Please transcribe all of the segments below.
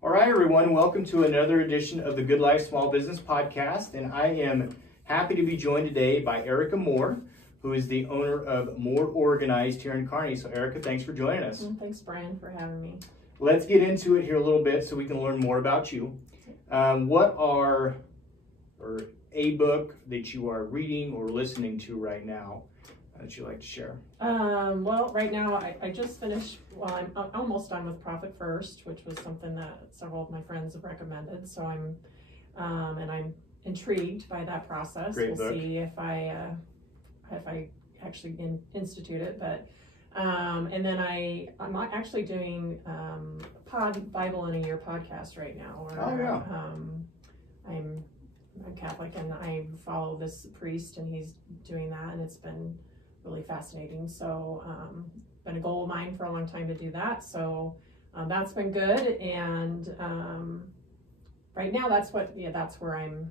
All right, everyone, welcome to another edition of the Good Life Small Business Podcast, and I am happy to be joined today by Erika Moore, who is the owner of More Organized here in Kearney. So, Erika, thanks for joining us. Thanks, Brian, for having me. Let's get into it here a little bit so we can learn more about you. What are, or a book that you are reading or listening to right now that you'd like to share? Well, right now I just finished, I'm almost done with Profit First, which was something that several of my friends have recommended. So I'm intrigued by that process. Great book. See if I actually institute it. But and then I'm actually doing Bible in a Year podcast right now. Where, I'm Catholic and I follow this priest and he's doing that, and it's been really fascinating. So been a goal of mine for a long time to do that. So that's been good. And right now that's where I'm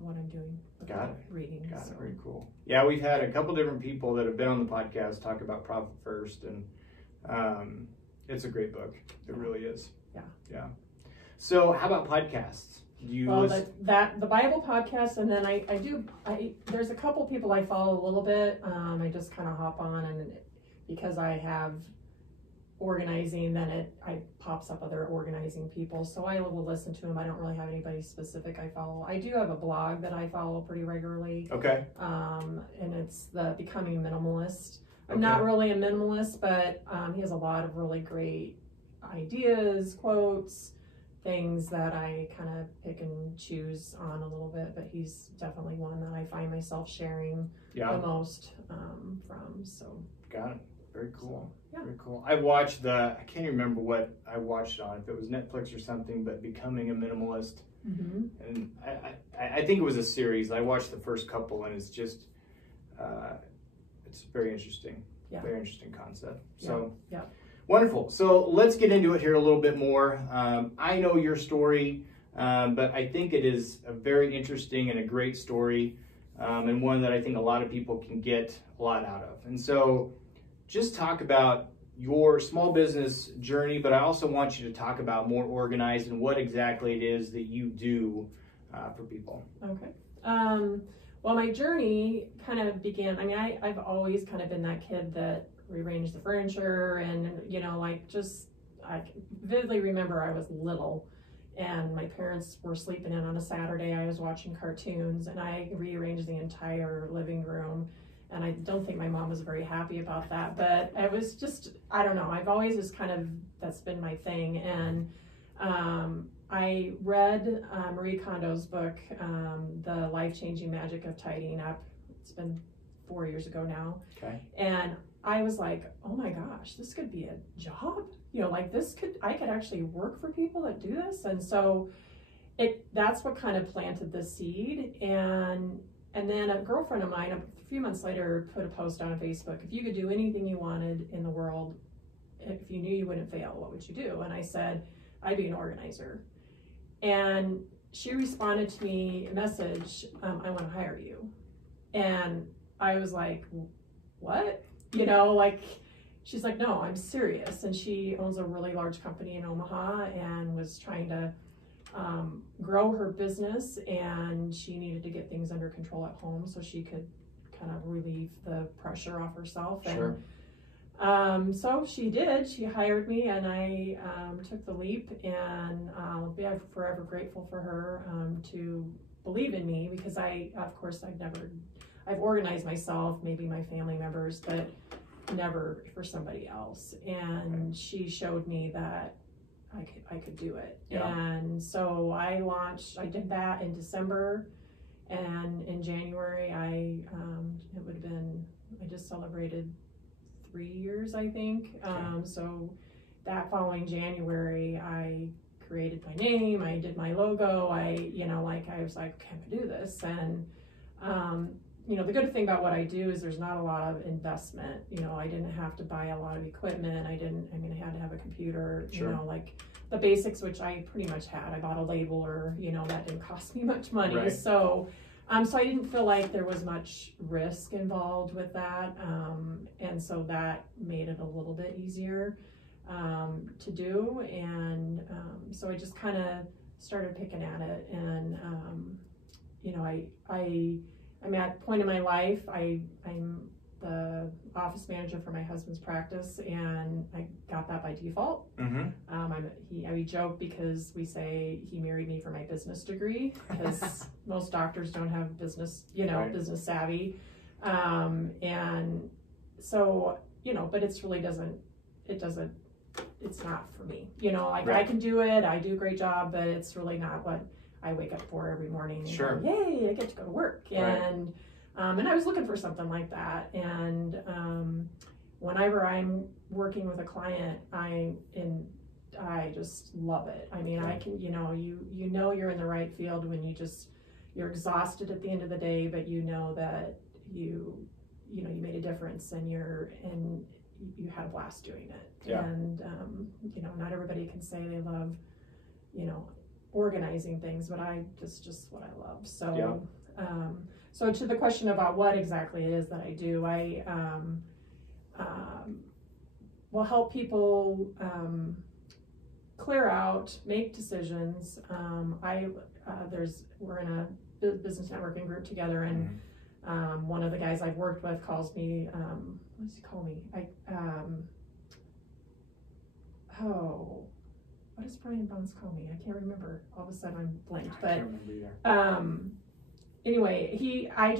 what I'm doing. Got it. Reading. Got it. Very cool. Yeah, we've had a couple different people that have been on the podcast talk about Profit First, and it's a great book. It really is. Yeah. So how about podcasts? The Bible podcast, and then I there's a couple people I follow a little bit. I just kind of hop on, and because I have organizing, then it pops up other organizing people, so I will listen to them. I don't really have anybody specific I follow. I do have a blog that I follow pretty regularly. Okay. And it's the Becoming Minimalist. I'm Okay. not really a minimalist, but he has a lot of really great ideas, quotes, things that I kind of pick and choose on a little bit, but he's definitely one that I find myself sharing the most from. So got it. Very cool. So, yeah. Very cool. I watched I can't remember what I watched on, if it was Netflix or something, but Becoming a Minimalist. Mm-hmm. And I think it was a series. I watched the first couple, and it's just, it's very interesting. Yeah. Very interesting concept. So. Yeah. Wonderful. So let's get into it here a little bit more. I know your story, but I think it is a very interesting and a great story, and one that I think a lot of people can get a lot out of. And so just talk about your small business journey, but I also want you to talk about More Organized and what exactly it is that you do for people. Okay. Well, my journey kind of began, I've always kind of been that kid that rearrange the furniture, and I vividly remember I was little and my parents were sleeping in on a Saturday. I was watching cartoons and I rearranged the entire living room, and I don't think my mom was very happy about that, but it was just, I don't know, I've always just kind of, that's been my thing. And I read Marie Kondo's book, The Life-Changing Magic of Tidying Up. It's been 4 years ago now. Okay. And I was like, oh my gosh, this could be a job. I could actually work for people that do this. And so that's what kind of planted the seed. And then a girlfriend of mine, a few months later, put a post on Facebook: if you could do anything you wanted in the world, if you knew you wouldn't fail, what would you do? And I said, I'd be an organizer. And she responded to me a message, I want to hire you. And I was like, what? She's like, no, I'm serious. And she owns a really large company in Omaha and was trying to grow her business, and she needed to get things under control at home so she could kind of relieve the pressure off herself. Sure. And so she did. She hired me, and I took the leap, and I'll be forever grateful for her to believe in me, because I've organized myself, maybe my family members, but never for somebody else. And she showed me that I could do it. Yeah. And so I did that in December, and in January I just celebrated 3 years, I think. So that following January, I created my name, I did my logo, I was like, can I do this? And the good thing about what I do is there's not a lot of investment. I didn't have to buy a lot of equipment. I had to have a computer, sure. The basics, which I pretty much had. I bought a labeler, that didn't cost me much money. Right. So I didn't feel like there was much risk involved with that. And so that made it a little bit easier. to do. And so I just kind of started picking at it. And, you know, I'm at a point in my life, I'm the office manager for my husband's practice, and I got that by default. We joke because we say he married me for my business degree, because most doctors don't have business, you know, business savvy. And so, you know, but it's really it's not for me, you know, like I can do it, I do a great job, but it's really not what I wake up for every morning. Sure. And yay, I get to go to work. And I was looking for something like that. And whenever I'm working with a client, I just love it. I mean, I can, you know you're in the right field when you're exhausted at the end of the day, but you know that you made a difference, and you had a blast doing it. And you know, not everybody can say they love, you know, organizing things, but just what I love. So so to the question about what exactly it is that I do, I will help people clear out, make decisions. We're in a business networking group together, and one of the guys I've worked with calls me, what does he call me? What does Brian Bones call me? I can't remember. All of a sudden I'm blanked. But I can't remember either. Anyway, I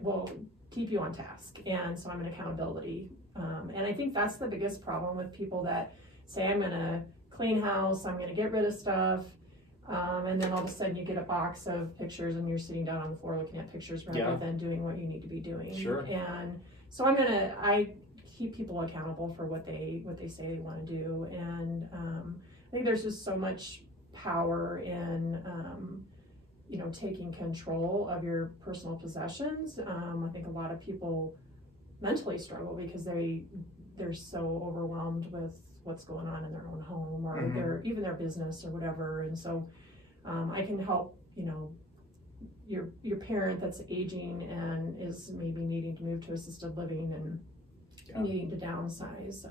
will keep you on task, and so I'm an accountability. And I think that's the biggest problem with people that say, I'm going to clean house, I'm going to get rid of stuff, and then all of a sudden you get a box of pictures and you're sitting down on the floor looking at pictures rather than doing what you need to be doing. Sure. And so I keep people accountable for what they say they want to do. And I think there's just so much power in you know, taking control of your personal possessions. I think a lot of people mentally struggle because they're so overwhelmed with what's going on in their own home, or even their business or whatever. And so I can help, you know, your parent that's aging and is maybe needing to move to assisted living and needing to downsize.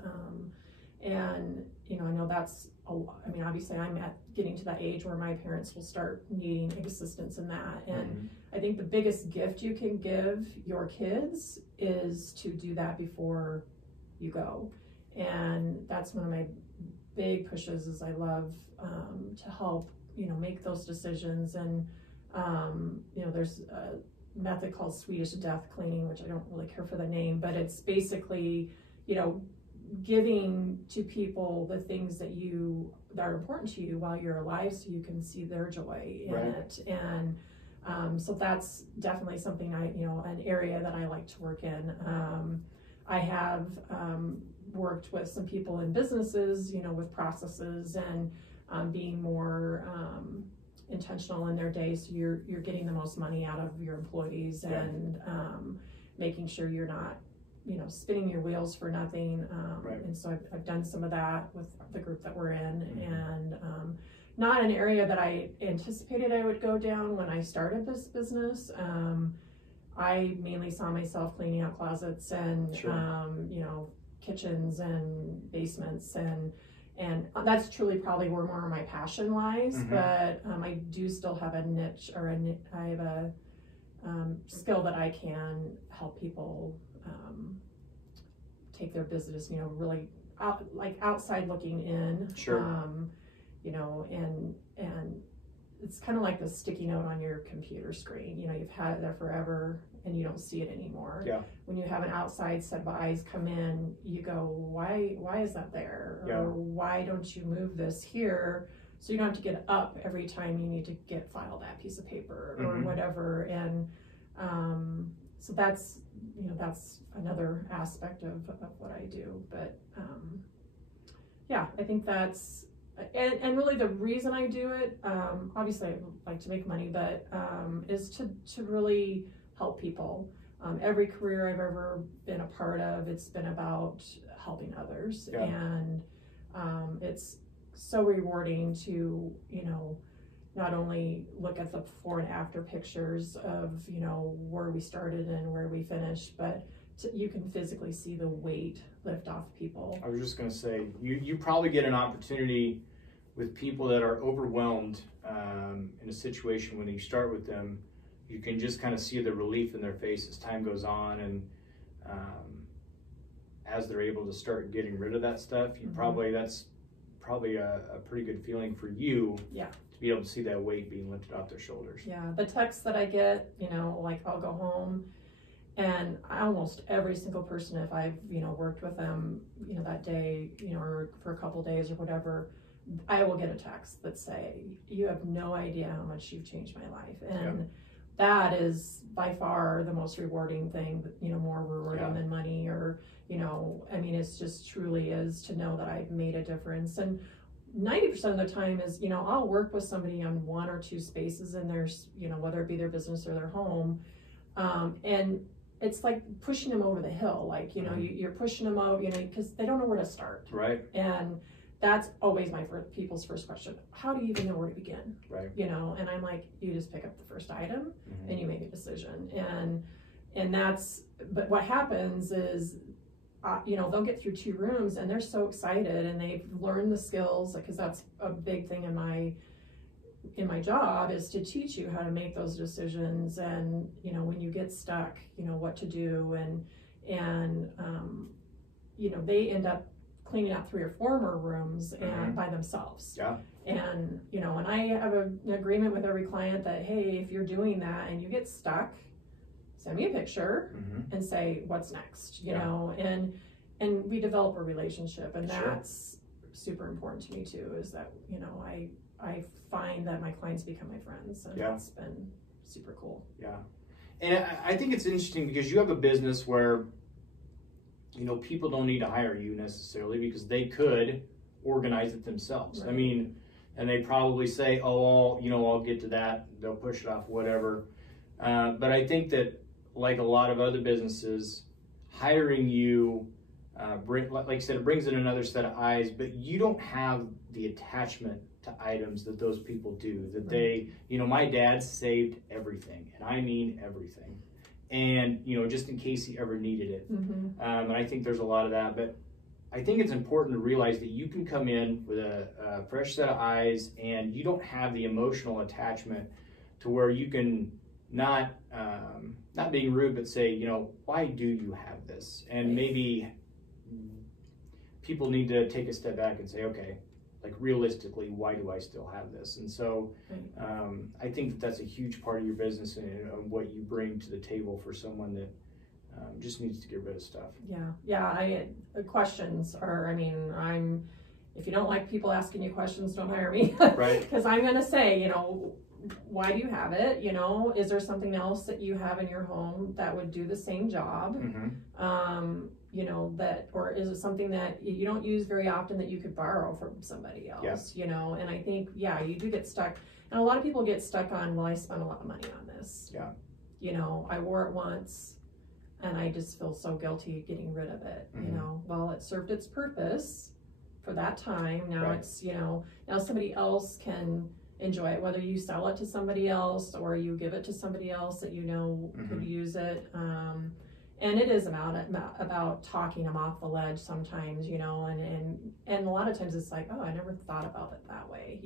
And, you know, I know that's I mean, obviously I'm getting to that age where my parents will start needing assistance in that. And I think the biggest gift you can give your kids is to do that before you go. And that's one of my big pushes, is I love to help, you know, make those decisions. And, you know, there's a method called Swedish death cleaning, which I don't really care for the name, but it's basically, you know, giving to people the things that are important to you while you're alive, so you can see their joy in it. And so that's definitely something an area that I like to work in. I have worked with some people in businesses, you know, with processes and being more intentional in their day, so you're getting the most money out of your employees, and making sure you're not, you know, spinning your wheels for nothing. And so I've done some of that with the group that we're in, and not an area that I anticipated I would go down when I started this business. I mainly saw myself cleaning out closets and you know, kitchens and basements, and that's truly probably where more of my passion lies. But I do still have a niche, I have a skill that I can help people take their business, you know, really outside looking in. You know, and it's kind of like the sticky note on your computer screen. You know, you've had it there forever and you don't see it anymore. When you have an outside set of eyes come in, you go, why is that there? Or why don't you move this here, so you don't have to get up every time you need to file that piece of paper or whatever. And so that's, you know, that's another aspect of what I do. But yeah, I think that's, and really the reason I do it, obviously I like to make money, but is to really help people. Every career I've ever been a part of, it's been about helping others. And it's so rewarding to, you know, not only look at the before and after pictures of, you know, where we started and where we finished, but you can physically see the weight lift off people. I was just going to say, you probably get an opportunity with people that are overwhelmed in a situation. When you start with them, you can just kind of see the relief in their face as time goes on, and as they're able to start getting rid of that stuff, you that's probably a pretty good feeling for you. Yeah. To be able to see that weight being lifted off their shoulders. Yeah, the texts that I get, like I'll go home, and almost every single person, if I've worked with them, that day, or for a couple days or whatever, I will get a text that say, "You have no idea how much you've changed my life," and that is by far the most rewarding thing. More rewarding than money, or it's just truly is to know that I've made a difference. And 90% of the time is, I'll work with somebody on 1 or 2 spaces in their, whether it be their business or their home. And it's like pushing them over the hill. Like, you're pushing them out, because they don't know where to start. Right. And that's always people's first question. How do you even know where to begin? Right. And I'm like, you just pick up the first item and you make a decision. And that's, but what happens is, they'll get through 2 rooms and they're so excited, and they've learned the skills, because that's a big thing in my job, is to teach you how to make those decisions, and when you get stuck, what to do, and they end up cleaning out 3 or 4 more rooms and by themselves. Yeah. And and I have an agreement with every client that, hey, if you're doing that and you get stuck, send me a picture and say, what's next, you know, and we develop a relationship, and that's super important to me too, is that, I find that my clients become my friends, and that's been super cool. Yeah. And I think it's interesting because you have a business where, people don't need to hire you necessarily, because they could organize it themselves. Right. I mean, and they probably say, oh, I'll get to that. They'll push it off, whatever. But I think that, like a lot of other businesses, hiring you, like I said, it brings in another set of eyes, but you don't have the attachment to items that those people do. That they, my dad saved everything, and I mean everything. And, just in case he ever needed it. And I think there's a lot of that, but I think it's important to realize that you can come in with a fresh set of eyes, and you don't have the emotional attachment to where you can not being rude, but say, why do you have this? And maybe people need to take a step back and say, okay, like realistically, why do I still have this? And so I think that that's a huge part of your business and what you bring to the table for someone that just needs to get rid of stuff. The questions are, if you don't like people asking you questions, don't hire me. Right. Because I'm going to say, why do you have it? Is there something else that you have in your home that would do the same job? Or is it something that you don't use very often that you could borrow from somebody else? And I think, you do get stuck. And a lot of people get stuck on, well, I spent a lot of money on this. I wore it once and I just feel so guilty getting rid of it. Well, it served its purpose for that time. Now it's, now somebody else can enjoy it, whether you sell it to somebody else or you give it to somebody else that could use it. And it is about talking them off the ledge sometimes, and a lot of times it's like, oh, I never thought about it that way,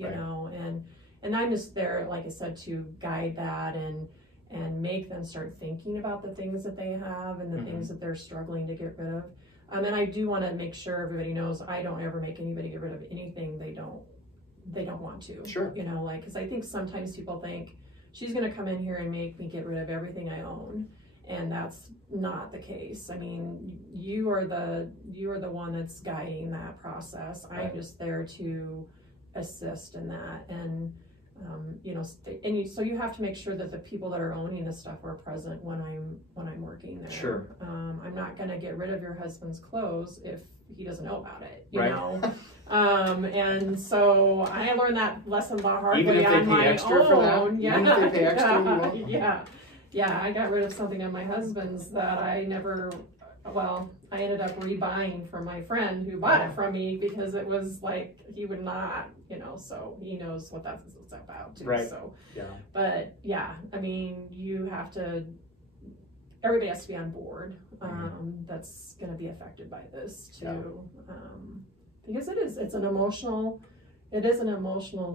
and I'm just there, like I said, to guide that and make them start thinking about the things that they have and the things that they're struggling to get rid of. And I do want to make sure everybody knows I don't ever make anybody get rid of anything they don't want to. Sure. Because I think sometimes people think she's going to come in here and make me get rid of everything I own. And that's not the case. You are the one that's guiding that process. Right. I'm just there to assist in that, and so you have to make sure that the people that are owning this stuff are present when I'm working there. Sure. I'm not going to get rid of your husband's clothes if he doesn't know about it. And so I learned that lesson the hard way on my own. For that? Yeah. Even if they pay extra, you won't? Yeah, I got rid of something on my husband's that I ended up rebuying from my friend who bought it from me, because it was like, he would not, so he knows what that's about too. Right. So, but you have to, everybody has to be on board. That's going to be affected by this too, because it's an emotional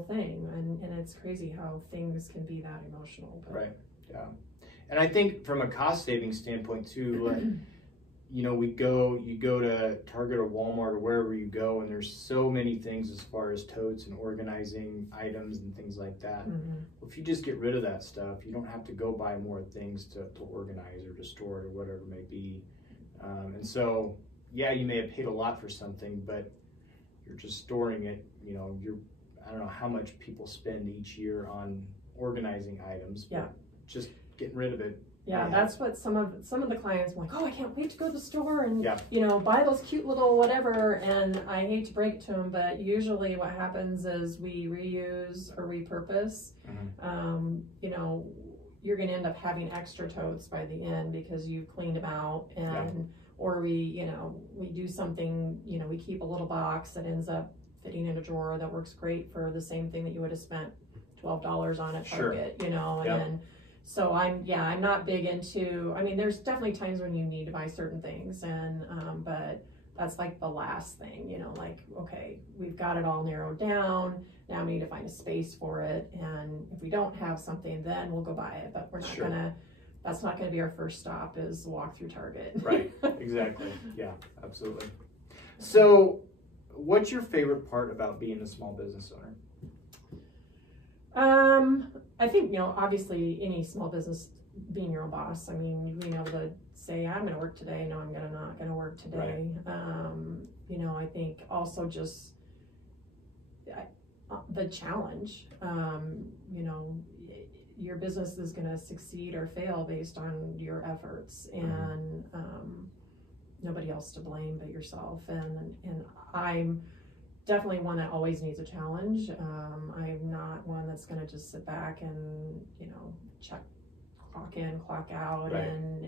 thing, and it's crazy how things can be that emotional. But. Right. Yeah. And I think from a cost saving standpoint too, like, you know, you go to Target or Walmart or wherever you go, and there's so many things as far as totes and organizing items and things like that. Well, if you just get rid of that stuff, you don't have to go buy more things to organize or to store it or whatever it may be. And so, yeah, you may have paid a lot for something, but you're just storing it. You know, I don't know how much people spend each year on organizing items, but just getting rid of it. Yeah, that's what some of the clients were like, oh, I can't wait to go to the store and, you know, buy those cute little whatever. And I hate to break it to them, but usually what happens is we reuse or repurpose. You know, you're going to end up having extra totes by the end because you cleaned them out, and or we do something, you know, we keep a little box that ends up fitting in a drawer that works great for the same thing that you would have spent $12 on at Target, you know, and so I'm not big into, I mean, there's definitely times when you need to buy certain things, and but that's like the last thing, you know, like, okay, we've got it all narrowed down, now we need to find a space for it, and if we don't have something, then we'll go buy it, but we're not that's not gonna be our first stop, is walk through Target. Right, exactly, yeah, absolutely. So what's your favorite part about being a small business owner? I think, you know, obviously any small business, being your own boss, I mean, being able to say, I'm going to work today, no, I'm not going to work today. You know, I think also just the challenge, you know, your business is going to succeed or fail based on your efforts, and nobody else to blame but yourself. And I'm definitely one that always needs a challenge. I'm not one that's going to just sit back and, you know, clock in, clock out, and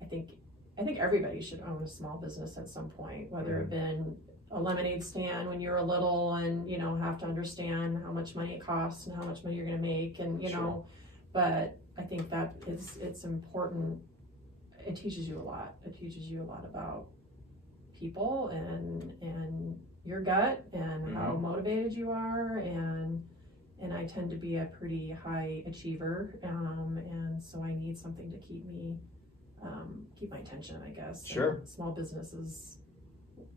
I think everybody should own a small business at some point, whether it been a lemonade stand when you're little, and, you know, have to understand how much money it costs and how much money you're going to make, and, you know, but I think that it's important. It teaches you a lot. It teaches you a lot about people and your gut and how motivated you are, and I tend to be a pretty high achiever, and so I need something to keep my attention, I guess. Sure. And small businesses,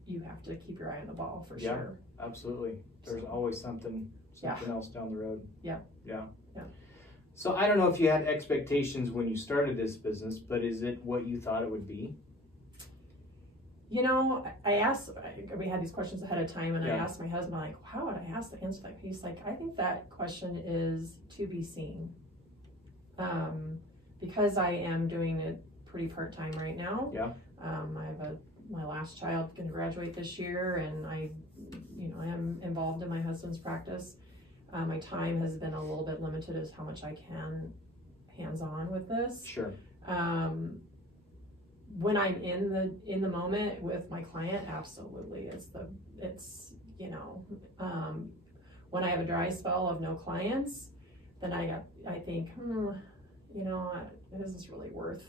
you have to keep your eye on the ball for sure. Absolutely. There's always something else down the road. Yeah. So I don't know if you had expectations when you started this business, but is it what you thought it would be? You know, we had these questions ahead of time, and I asked my husband, like, how would I answer that? He's like, I think that question is to be seen. Because I am doing it pretty part-time right now. I have my last child going to graduate this year, and I am involved in my husband's practice. My time has been a little bit limited as how much I can hands-on with this. Sure. When I'm in the moment with my client, absolutely, it's you know, when I have a dry spell of no clients, then I think, you know, this is really worth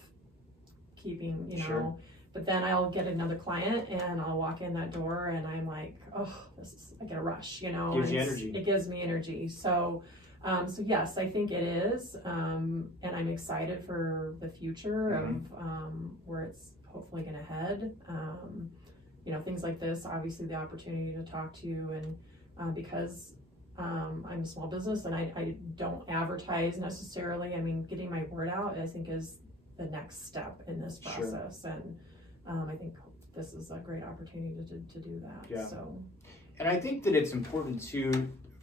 keeping, you know. But then I'll get another client, and I'll walk in that door, and I'm like, oh, I get a rush, you know. Gives you energy. It gives me energy. So yes, I think it is, and I'm excited for the future of where it's hopefully going to head. You know, things like this, obviously the opportunity to talk to you, and because I'm a small business and I don't advertise necessarily. I mean, getting my word out, I think, is the next step in this process, and I think this is a great opportunity to do that. Yeah. So, and I think that it's important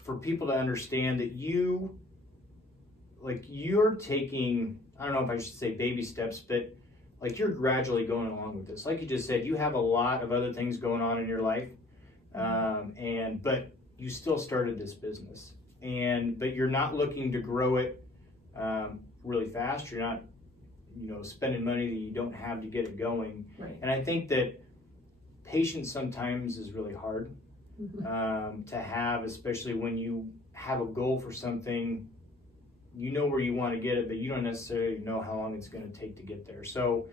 for people to understand that you're taking, I don't know if I should say baby steps, but like you're gradually going along with this. Like you just said, you have a lot of other things going on in your life, but you still started this business, but you're not looking to grow it really fast. You're not, you know, spending money that you don't have to get it going. Right. And I think that patience sometimes is really hard to have, especially when you have a goal for something you know where you want to get it, but you don't necessarily know how long it's going to take to get there. So,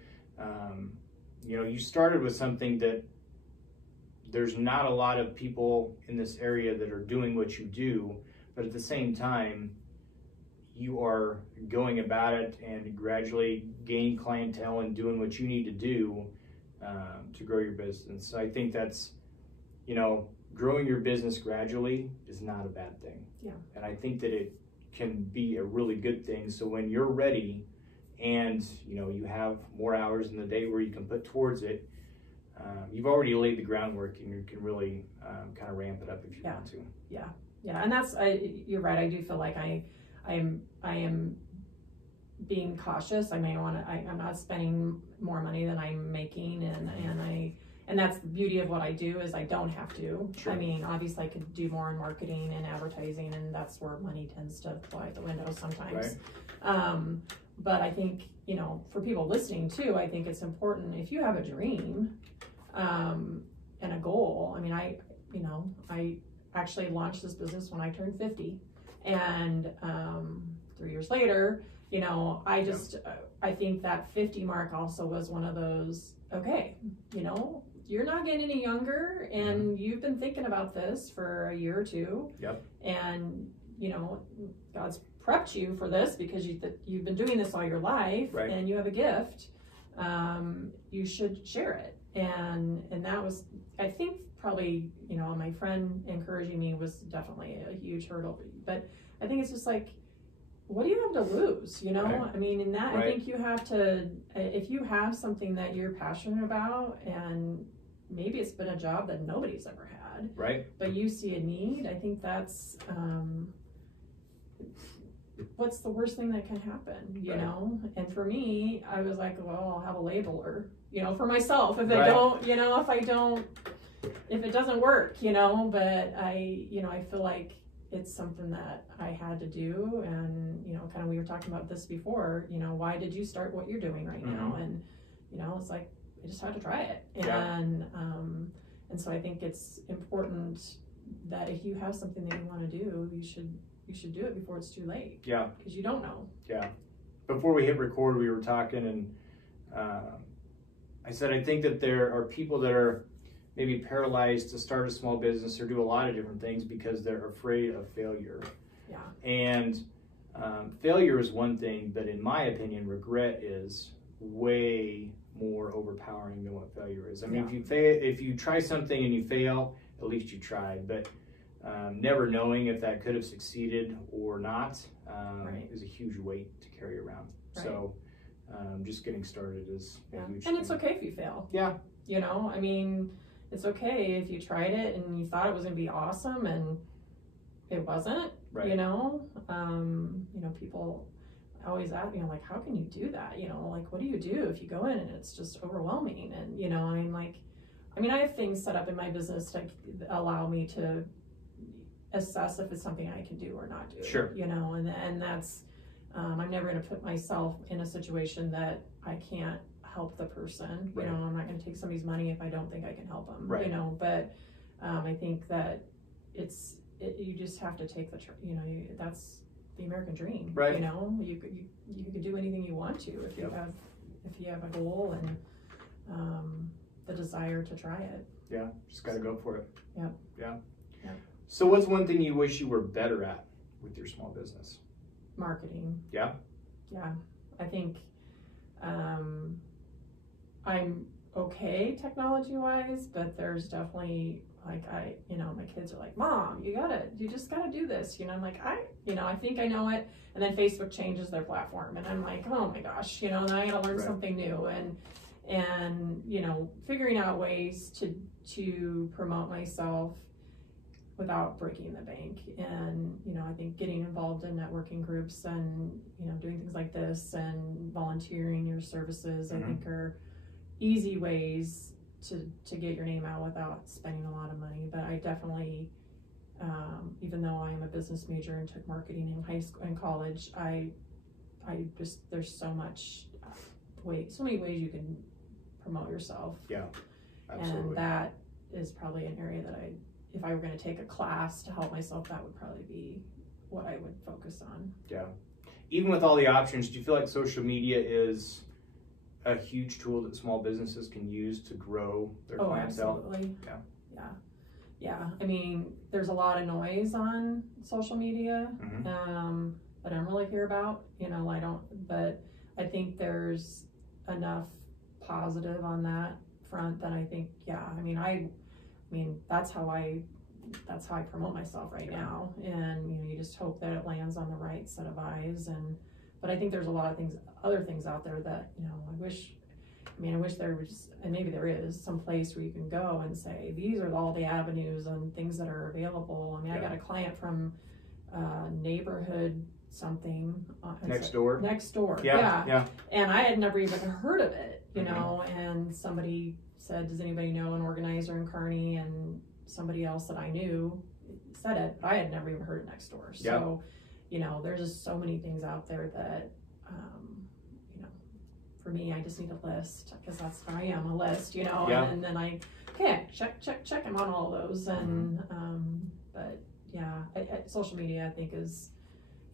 you know, you started with something that there's not a lot of people in this area that are doing what you do, but at the same time, you are going about it and gradually gaining clientele and doing what you need to do to grow your business. So I think that's, you know, growing your business gradually is not a bad thing. Yeah. And I think that it can be a really good thing. So when you're ready and, you know, you have more hours in the day where you can put towards it, you've already laid the groundwork, and you can really kind of ramp it up if you want to. Yeah. Yeah. And that's, you're right. I do feel like I am being cautious. I may want to, I'm not spending more money than I'm making, and that's the beauty of what I do, is I don't have to. Sure. I mean, obviously I could do more in marketing and advertising, and that's where money tends to fly out the window sometimes. Right. But I think, you know, for people listening too, I think it's important, if you have a dream and a goal. I mean, I actually launched this business when I turned 50, and 3 years later, you know, I think that 50 mark also was one of those, okay, you know, you're not getting any younger, and you've been thinking about this for a year or two. Yep. And, you know, God's prepped you for this because you've been doing this all your life, right, and you have a gift. You should share it. And that was, I think, probably, you know, my friend encouraging me was definitely a huge hurdle. But I think it's just like, what do you have to lose, you know? Right. I mean, in that, right, I think you have to, if you have something that you're passionate about, and maybe it's been a job that nobody's ever had, right, but you see a need, I think that's, what's the worst thing that can happen, you right, know? And for me, I was like, well, I'll have a labeler, you know, for myself, if right, I don't, you know, if it doesn't work, you know, but you know, I feel like it's something that I had to do. And, you know, kind of, we were talking about this before, you know, why did you start what you're doing right now? And, you know, it's like, I just had to try it. And so I think it's important that if you have something that you want to do, you should do it before it's too late. Yeah. Because you don't know. Yeah. Before we hit record, we were talking, and I said, I think that there are people that are maybe paralyzed to start a small business or do a lot of different things because they're afraid of failure. Yeah. And failure is one thing, but in my opinion, regret is way more overpowering than what failure is. I mean, if you try something and you fail, at least you tried. But never knowing if that could have succeeded or not right, is a huge weight to carry around. Right. So just getting started is a huge thing. And it's okay if you fail. Yeah. You know, I mean, it's okay if you tried it and you thought it was going to be awesome and it wasn't. Right. You know, people always ask, you know, like, how can you do that? You know, like, what do you do if you go in and it's just overwhelming? And, you know, I have things set up in my business to allow me to assess if it's something I can do or not do. Sure. You know, and that's, I'm never going to put myself in a situation that I can't help the person. Right. You know, I'm not going to take somebody's money if I don't think I can help them. Right. You know, but I think that you just have to take that's the American dream. Right. You know, you could do anything you want to if you have a goal and the desire to try it. Yeah, just got to go for it. Yep. Yeah. Yep. So what's one thing you wish you were better at with your small business? Marketing. Yeah. Yeah. I think I'm okay technology-wise, but there's definitely, like, my kids are like, Mom, you just gotta do this. You know, I'm like, I think I know it. And then Facebook changes their platform, and I'm like, oh my gosh, you know, and I gotta learn right, something new. And, you know, figuring out ways to promote myself without breaking the bank. And, you know, I think getting involved in networking groups and, you know, doing things like this and volunteering your services, I think are easy ways to get your name out without spending a lot of money. But I definitely, even though I am a business major and took marketing in high school and college, there's so many ways you can promote yourself. Yeah, absolutely. And that is probably an area that if I were going to take a class to help myself, that would probably be what I would focus on. Yeah. even with all the options, do you feel like social media is a huge tool that small businesses can use to grow their clientele? Absolutely. Yeah. Yeah. Yeah. I mean, there's a lot of noise on social media that I don't really hear about. You know, but I think there's enough positive on that front that I think, I mean, that's how I promote myself right now. And, you know, you just hope that it lands on the right set of eyes. But I think there's a lot of other things out there that, you know, I wish there was, and maybe there is, some place where you can go and say, these are all the avenues and things that are available. I mean, I got a client from neighborhood something. Next door? Next door, yeah. And I had never even heard of it, you know, and somebody said, does anybody know an organizer in Kearney? And somebody else that I knew said it, but I had never even heard of Next Door. So, you know, there's just so many things out there that, you know, for me, I just need a list, because that's where I am, a list, you know, and then check, I'm on all those. And, but yeah, social media, I think,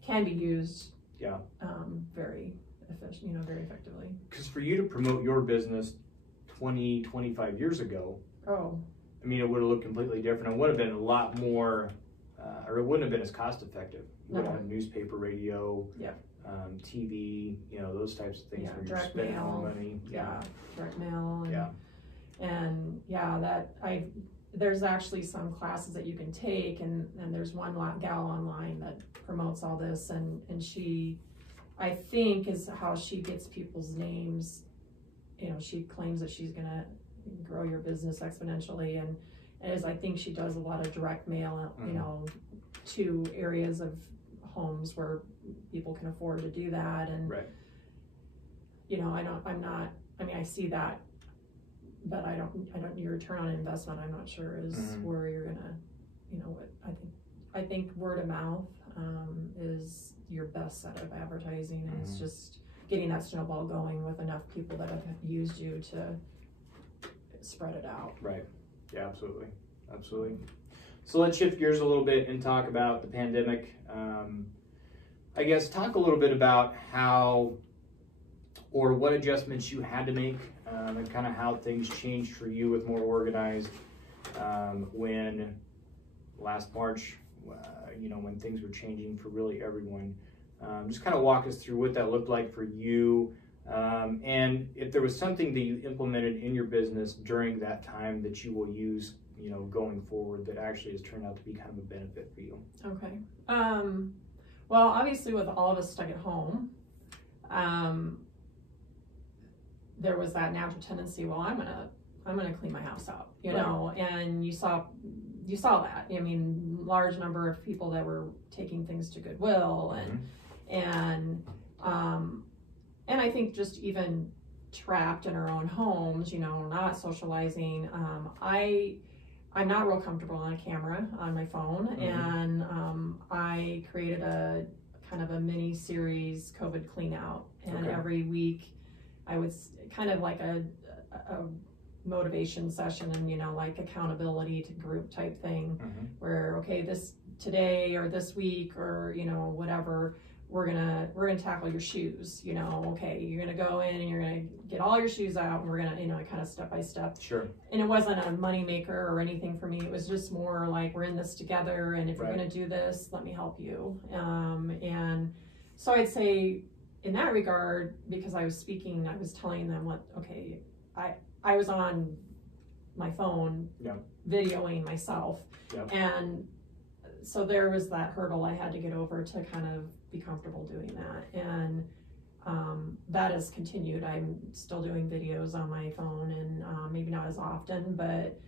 can be used very efficient, you know, very effectively. Because for you to promote your business 20, 25 years ago, I mean, it would have looked completely different. It would have been a lot more, or it wouldn't have been as cost effective. You would have had newspaper, radio, TV, you know, those types of things where you're spending more money. Direct mail. And there's actually some classes that you can take, and there's one gal online that promotes all this, and she, I think, is how she gets people's names. You know, she claims that she's gonna grow your business exponentially, and I think she does a lot of direct mail, you know, to areas of homes where people can afford to do that. And you know, I see that, but I don't your return on investment, I'm not sure is where you're gonna, you know, what I think word of mouth is your best set of advertising, and it's just getting that snowball going with enough people that have used you to spread it out. Right. Yeah, absolutely. So let's shift gears a little bit and talk about the pandemic. I guess talk a little bit about how or what adjustments you had to make, and kind of how things changed for you with more organized when last March, you know, when things were changing for really everyone. Just kind of walk us through what that looked like for you, and if there was something that you implemented in your business during that time that you will use, you know, going forward, that actually has turned out to be kind of a benefit for you. Okay. Well, obviously, with all of us stuck at home, there was that natural tendency. Well, I'm gonna clean my house out, you know, and you saw that. I mean, large number of people that were taking things to Goodwill, and I think just even trapped in our own homes, you know, not socializing. I'm not real comfortable on a camera on my phone, and I created a kind of a mini series COVID clean out, and every week I would kind of like a motivation session, and, you know, like accountability to group type thing, where, okay, this today or this week or, you know, whatever, we're gonna tackle your shoes, you know, okay, you're gonna go in and you're gonna get all your shoes out, and we're gonna, you know, kind of step by step. Sure. And it wasn't a money maker or anything for me. It was just more like, we're in this together, and if you're gonna do this, let me help you. And so I'd say in that regard, because I was speaking, I was telling them I was on my phone videoing myself, and so there was that hurdle I had to get over to kind of be comfortable doing that, and that has continued. I'm still doing videos on my phone, and maybe not as often, but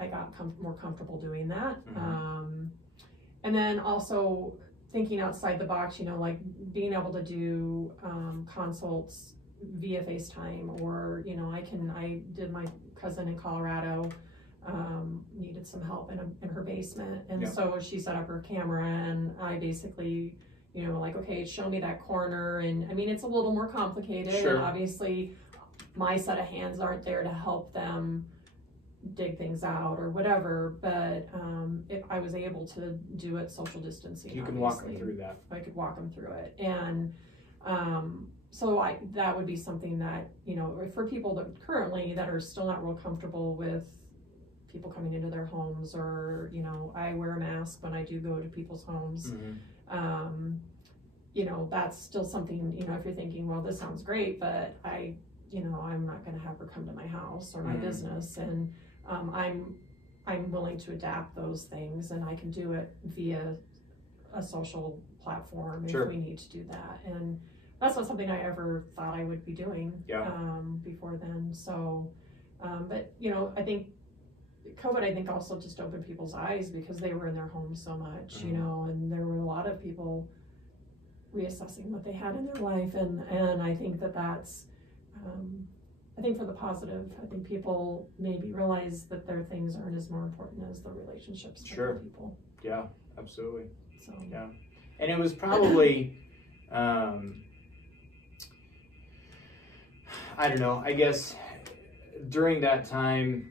I got more comfortable doing that. And then also thinking outside the box, you know, like being able to do consults via FaceTime, or, you know, I did my cousin in Colorado needed some help in her basement, and so she set up her camera, and I basically, you know, like, okay, show me that corner. And I mean, it's a little more complicated, and obviously my set of hands aren't there to help them dig things out or whatever, but I was able to do it social distancing. You can walk them through that. I could walk them through it. And so that would be something that, you know, for people that currently that are still not real comfortable with people coming into their homes, or, you know, I wear a mask when I do go to people's homes. Mm-hmm. You know, that's still something, you know, if you're thinking, well, this sounds great, but I'm not going to have her come to my house or my mm-hmm. business. And I'm willing to adapt those things, and I can do it via a social platform sure. if we need to do that. And that's not something I ever thought I would be doing before then. So, but, you know, I think COVID, also just opened people's eyes because they were in their homes so much, mm-hmm. you know, and there were a lot of people reassessing what they had in their life. And I think that's, I think for the positive, I think people maybe realize that their things aren't as more important as the relationships with sure. people. Yeah, absolutely. So yeah, and it was probably, I don't know, I guess during that time,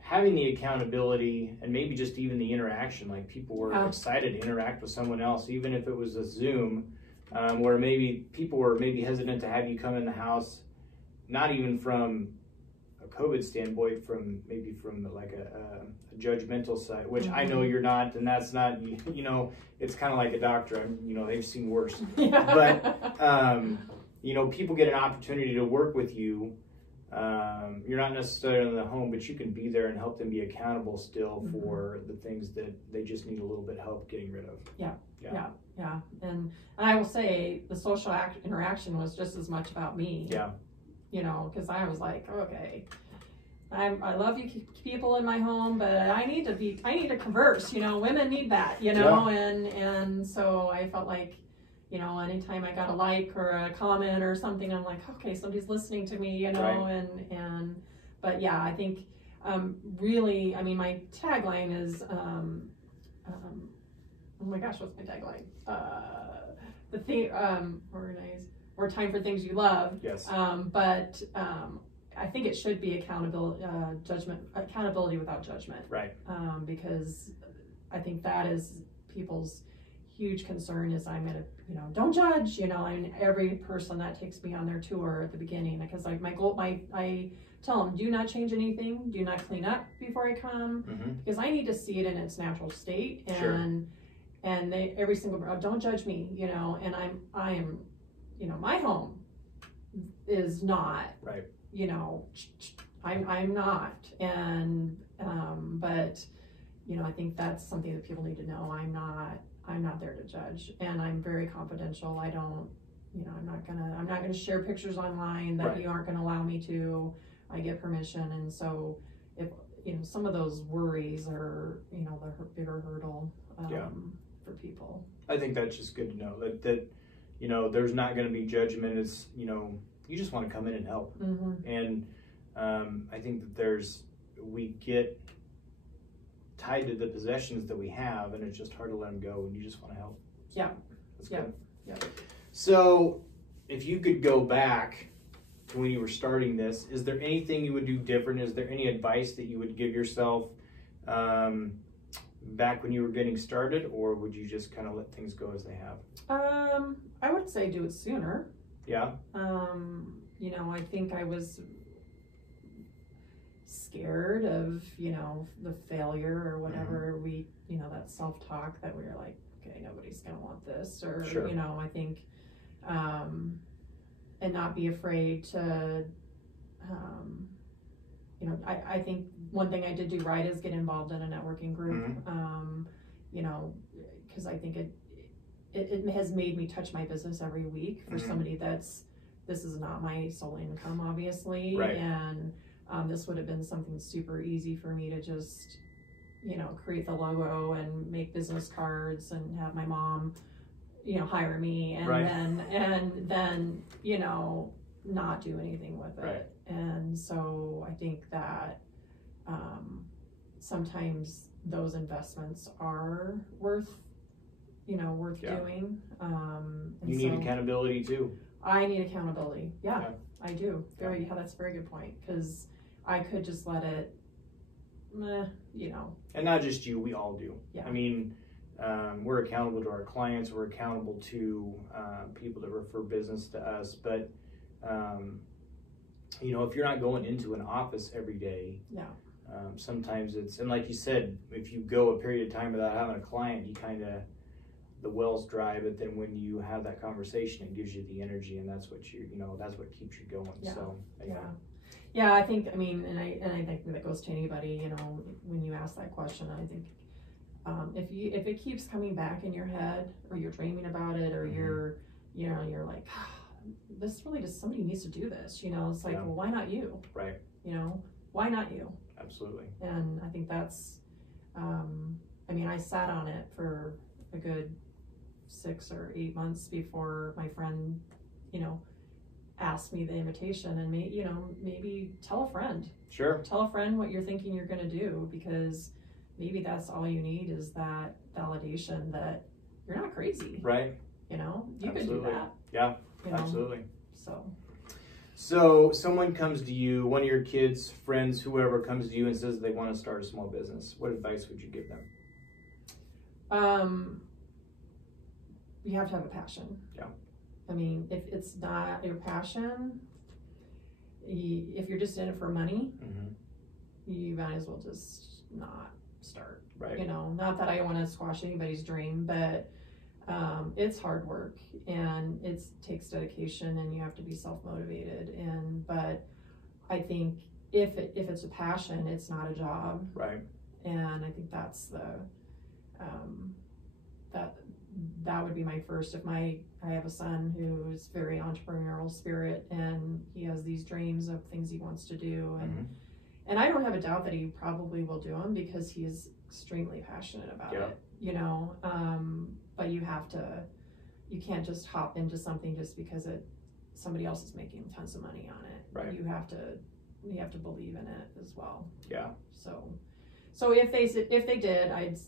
having the accountability and maybe just even the interaction, like people were excited to interact with someone else, even if it was a Zoom, where maybe people were maybe hesitant to have you come in the house, not even from a COVID standpoint, from like a judgmental side, which mm-hmm. I know you're not, and that's not, you know, it's kind of like a doctor, you know, they've seen worse, but, you know, people get an opportunity to work with you. You're not necessarily in the home, but you can be there and help them be accountable still mm-hmm. for the things that they just need a little bit of help getting rid of. Yeah. And I will say the social interaction was just as much about me. Yeah. You know, because I was like, okay, I love you people in my home, but I need to converse. You know, women need that. You know, and so I felt like, you know, anytime I got a like or a comment or something, I'm like, okay, somebody's listening to me, you know, right. But yeah, I think, really, I mean, my tagline is, oh my gosh, what's my tagline? The thing, organize, or time for things you love. Yes. But I think it should be accountability without judgment. Right. Because I think that is people's huge concern is I'm going to, you know, don't judge, you know, and every person that takes me on their tour at the beginning, because like I tell them, do not change anything, do not clean up before I come, mm-hmm. because I need to see it in its natural state. And, sure. and they, every single, don't judge me, you know, and I am, you know, my home is not, right. you know, I'm not. And, but, you know, I think that's something that people need to know. I'm not there to judge, and I'm very confidential. I don't, you know, I'm not gonna share pictures online that right. you aren't gonna allow me to. I get permission, and so if, you know, some of those worries are, you know, the bigger hurdle for people. I think that's just good to know that you know, there's not going to be judgment. It's, you know, you just want to come in and help, mm-hmm. and I think that we get tied to the possessions that we have, and it's just hard to let them go, and you just want to help. So that's good. Yeah. So if you could go back to when you were starting this, is there anything you would do different? Is there any advice that you would give yourself back when you were getting started, or would you just kind of let things go as they have? I would say do it sooner. Yeah. You know, I think I was scared of, you know, the failure or whatever. Mm-hmm. You know, that self-talk that we were like, okay, nobody's gonna want this, or sure. you know, I think and not be afraid to you know, I think one thing I did do right is get involved in a networking group. Mm-hmm. You know, because I think it has made me touch my business every week for mm-hmm. somebody this is not my sole income, obviously, right. and this would have been something super easy for me to just, you know, create the logo and make business cards and have my mom, you know, hire me, and right. then you know, not do anything with it. Right. And so I think that sometimes those investments are worth doing. You need accountability too. I need accountability. Yeah. I do. That's a very good point, because I could just let it, you know. And not just you, we all do. Yeah. I mean, we're accountable to our clients, we're accountable to people that refer business to us, but you know, if you're not going into an office every day, yeah. Sometimes it's, and like you said, if you go a period of time without having a client, you kind of, the well's dry, but then when you have that conversation, it gives you the energy, and that's what you know, that's what keeps you going. Yeah. So yeah, I think, I mean, and I think that goes to anybody, you know, when you ask that question. I think if it keeps coming back in your head, or you're dreaming about it, or you're, you know, you're like, this really just, somebody needs to do this, you know, it's like, well, why not you? Right. You know, why not you? Absolutely. And I think that's, I mean, I sat on it for a good 6 or 8 months before my friend, you know, asked me the invitation, and you know, maybe tell a friend. Sure. Tell a friend what you're thinking you're going to do, because maybe that's all you need, is that validation that you're not crazy. Right. You know, you Absolutely. could do that. Yeah, you know? absolutely. So someone comes to you, one of your kids, friends, whoever comes to you and says they want to start a small business. What advice would you give them? You have to have a passion. Yeah. I mean, if it's not your passion, if you're just in it for money, you might as well just not start. Right. You know, not that I want to squash anybody's dream, but it's hard work, and it takes dedication, and you have to be self-motivated. But I think if it's a passion, it's not a job. Right. And I think that's the that would be my first. I have a son who's very entrepreneurial spirit, and he has these dreams of things he wants to do, and I don't have a doubt that he probably will do them, because he is extremely passionate about it. You know, but you can't just hop into something just because somebody else is making tons of money on it. Right. You have to believe in it as well. Yeah. So if they did, I'd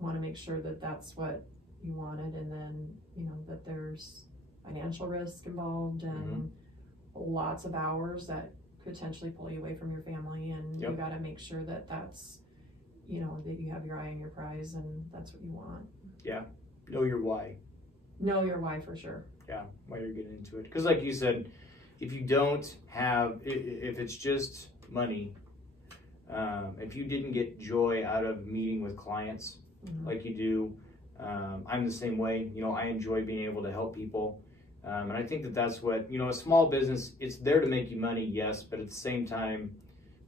want to make sure that that's what you wanted, and then, you know, that there's financial risk involved, and lots of hours that potentially pull you away from your family, and you got to make sure that that's, you know, that you have your eye on your prize, and that's what you want. Yeah. Know your why. Know your why, for sure. Yeah, why you're getting into it. Because like you said, if you don't have, if it's just money, if you didn't get joy out of meeting with clients like you do, I'm the same way. You know, I enjoy being able to help people. And I think that that's what, you know, a small business, it's there to make you money, yes, but at the same time,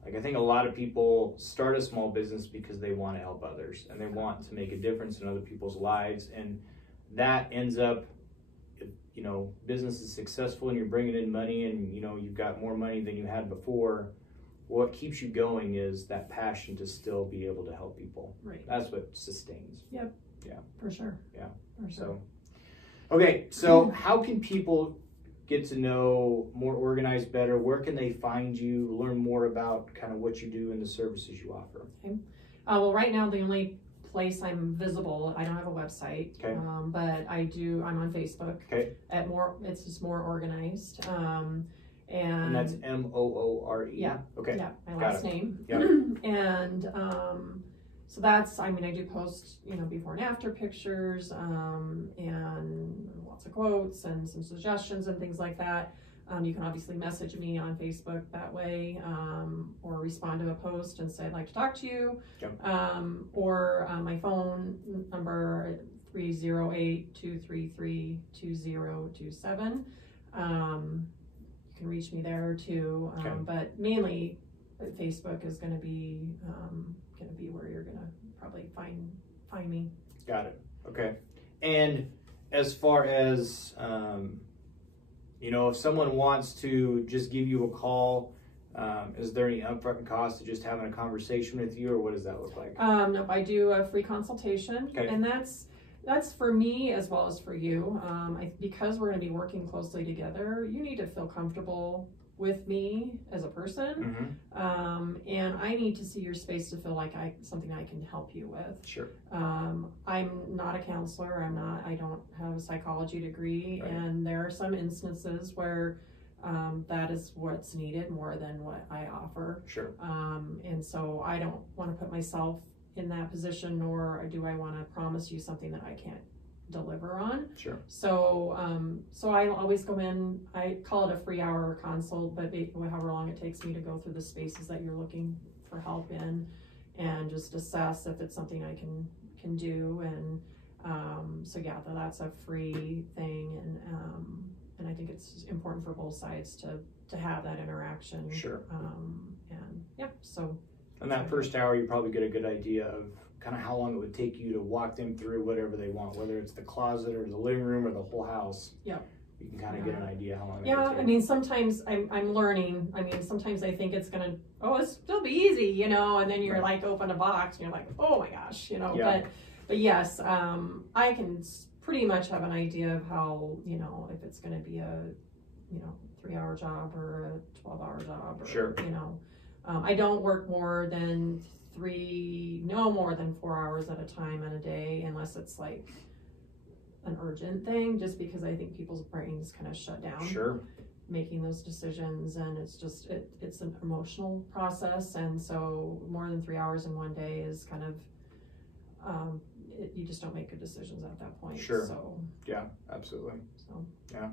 like, I think a lot of people start a small business because they want to help others, and they want to make a difference in other people's lives, and that ends up, if, you know, business is successful and you're bringing in money, and, you know, you've got more money than you had before. What keeps you going is that passion to still be able to help people. Right. That's what sustains. Yep. Yeah. For sure. Yeah. For sure. So, okay. So how can people get to know more organized better? Where can they find you, learn more about kind of what you do and the services you offer? Okay. Well, right now, the only place I'm visible, I don't have a website, okay. But I'm on Facebook. Okay. It's just More Organized. And that's Moore. Yeah. Okay. Yeah, my last name. Yep. And so that's, I mean, I do post, you know, before and after pictures, and lots of quotes and some suggestions and things like that. You can obviously message me on Facebook that way, or respond to a post and say, I'd like to talk to you. Yep. Or my phone number, 308-233-2027. You can reach me there too, but mainly Facebook is going to be where you're going to probably find me. Got it. Okay. And as far as you know, if someone wants to just give you a call, is there any upfront cost to just having a conversation with you, or what does that look like? Nope, I do a free consultation, and that's for me as well as for you. Because we're going to be working closely together, you need to feel comfortable with me as a person, and I need to see your space to feel like something I can help you with. Sure. I'm not a counselor. I don't have a psychology degree, and there are some instances where that is what's needed more than what I offer. Sure. And so I don't want to put myself in that position, nor do I want to promise you something that I can't deliver on. Sure. So I always go in, I call it a free hour consult, but however long it takes me to go through the spaces that you're looking for help in, and just assess if it's something I can do. And so yeah, that's a free thing, and I think it's important for both sides to have that interaction. Sure. And yeah, so. In that first hour, you probably get a good idea of kind of how long it would take you to walk them through whatever they want, whether it's the closet or the living room or the whole house. Yep. You can kind of get an idea how long it Yeah, would take. I mean, sometimes I'm learning. I mean, sometimes I think it's gonna, it'll be easy, you know, and then you're like, open a box and you're like, oh my gosh, you know. Yeah. But yes, I can pretty much have an idea of how, you know, if it's gonna be a, you know, 3-hour job or a 12-hour job, or, sure. you know. I don't work more than 4 hours at a time in a day, unless it's like an urgent thing, just because I think people's brains kind of shut down. Sure. Making those decisions, and it's just it's an emotional process, and so more than 3 hours in one day is kind of you just don't make good decisions at that point. Sure. So yeah, absolutely. So yeah.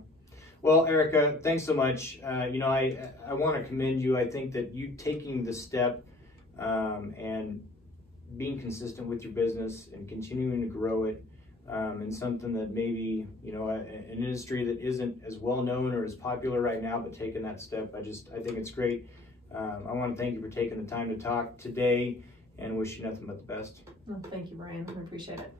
Well, Erika, thanks so much. You know, I want to commend you. I think that you taking the step and being consistent with your business and continuing to grow it, and something that maybe, you know, an industry that isn't as well known or as popular right now, but taking that step, I think it's great. I want to thank you for taking the time to talk today, and wish you nothing but the best. well, thank you, Brian. I appreciate it.